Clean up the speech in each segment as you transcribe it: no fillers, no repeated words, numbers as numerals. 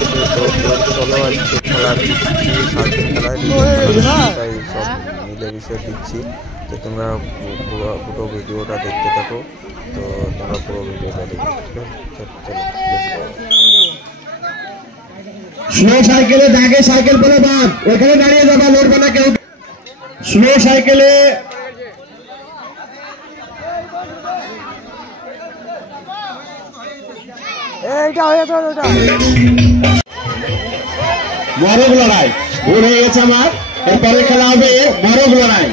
তো চলো আজকে খেলার সার্কেল খেলায় তাই সব মিলে বিষয় দিচ্ছি। তো তোমরা পুরো ভিডিওটা দেখতে থাকো। তো তোমরা পুরো ভিডিওটা দেখো। স্লো সাইকেলে দাগে সাইকেল বলে বাদ, ওখানে দাঁড়িয়ে যাবা, লড়বে না কেউ। স্লো সাইকেলে মরগ লড়াই ভুল হয়ে গেছে আমার। এরপরে খেলা হবে মরগ লড়াই।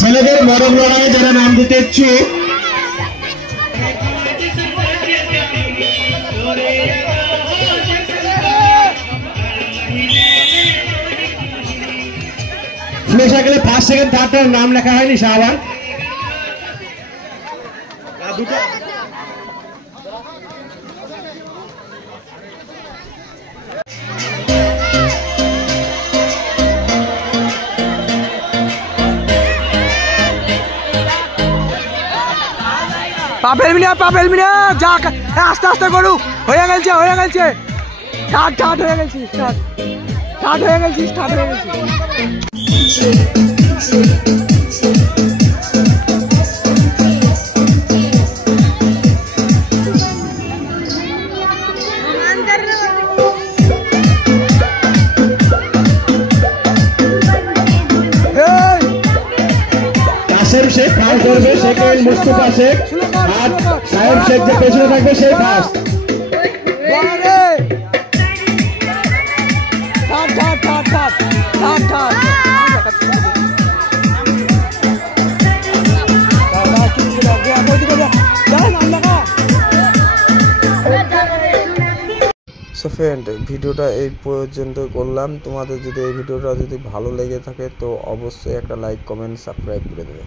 ছেলেদের মরগ লড়াই যারা নাম দিতে ইচ্ছুক স্লো সাইকেলে ফার্স্ট সেকেন্ড থার্ড নাম লেখা হয়নি শাহবান। পা ফেলবি না যা আস্তে আস্তে করু। হয়ে গেছে স্টার্ট হয়ে গেছি কাসেম শেখ ফাউল করবে, সেকেন্ড মুস্তাফা শেখ, আর সাহেব শেখ যে পেছনে থাকবে সেই ফার্স্ট। সো ফ্রেন্ড, ভিডিওটা এই পর্যন্ত করলাম। তোমাদের যদি এই ভিডিওটা যদি ভালো লেগে থাকে তো অবশ্যই একটা লাইক, কমেন্ট, সাবস্ক্রাইব করে দেবে।